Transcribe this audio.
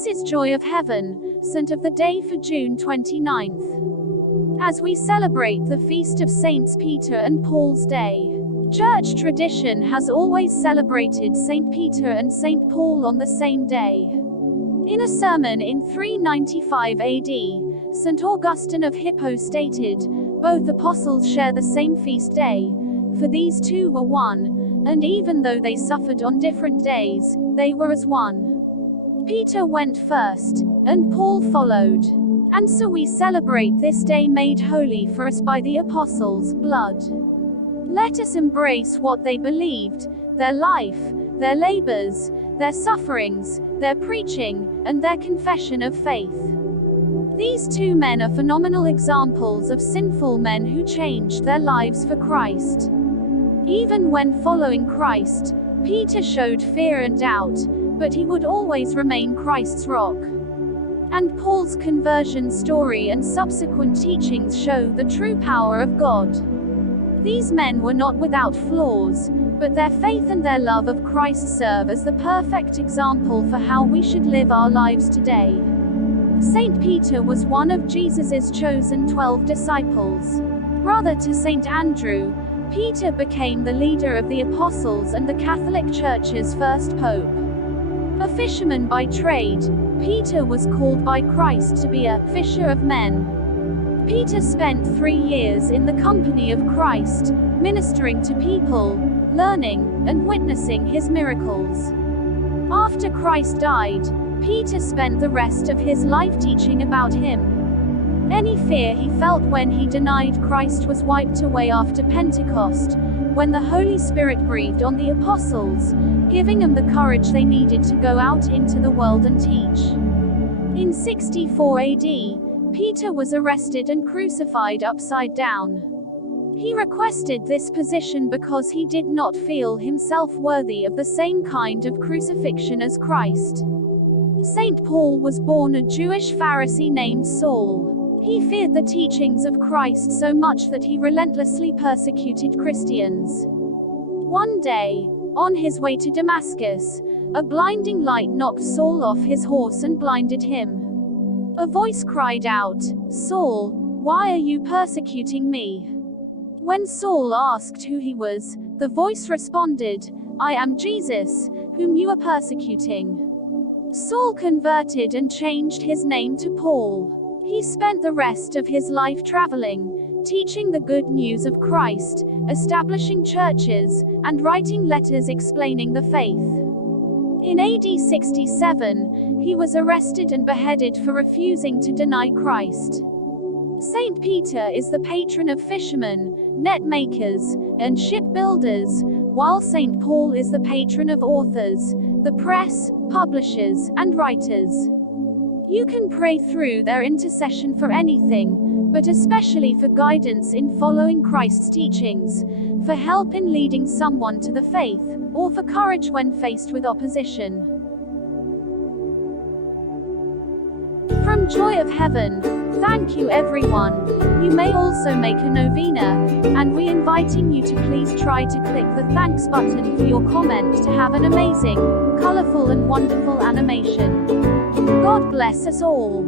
This is Joy of Heaven, Saint of the Day for June 29th. As we celebrate the feast of Saints Peter and Paul's Day, Church tradition has always celebrated Saint Peter and Saint Paul on the same day. In a sermon in 395 AD, St. Augustine of Hippo stated, "Both apostles share the same feast day, for these two were one, and even though they suffered on different days, they were as one." Peter went first, and Paul followed. And so we celebrate this day made holy for us by the apostles' blood. Let us embrace what they believed, their life, their labors, their sufferings, their preaching, and their confession of faith. These two men are phenomenal examples of sinful men who changed their lives for Christ. Even when following Christ, Peter showed fear and doubt, but he would always remain Christ's rock. And Paul's conversion story and subsequent teachings show the true power of God. These men were not without flaws, but their faith and their love of Christ serve as the perfect example for how we should live our lives today. Saint Peter was one of Jesus' chosen 12 disciples. Brother to Saint Andrew, Peter became the leader of the apostles and the Catholic Church's first pope. A fisherman by trade, Peter was called by Christ to be a fisher of men. Peter spent 3 years in the company of Christ, ministering to people, learning, and witnessing his miracles. After Christ died, Peter spent the rest of his life teaching about him. Any fear he felt when he denied Christ was wiped away after Pentecost, when the Holy Spirit breathed on the apostles, giving them the courage they needed to go out into the world and teach. In 64 AD, Peter was arrested and crucified upside down. He requested this position because he did not feel himself worthy of the same kind of crucifixion as Christ. Saint Paul was born a Jewish Pharisee named Saul. He feared the teachings of Christ so much that he relentlessly persecuted Christians. One day, on his way to Damascus, a blinding light knocked Saul off his horse and blinded him. A voice cried out, "Saul, why are you persecuting me?" When Saul asked who he was, the voice responded, "I am Jesus, whom you are persecuting." Saul converted and changed his name to Paul. He spent the rest of his life traveling, teaching the good news of Christ, establishing churches, and writing letters explaining the faith. In AD 67, he was arrested and beheaded for refusing to deny Christ. Saint Peter is the patron of fishermen, net makers, and shipbuilders, while Saint Paul is the patron of authors, the press, publishers, and writers. You can pray through their intercession for anything, but especially for guidance in following Christ's teachings, for help in leading someone to the faith, or for courage when faced with opposition. From Joy of Heaven, thank you everyone. You may also make a novena, and we're inviting you to please try to click the thanks button for your comment to have an amazing, colorful and wonderful animation. God bless us all.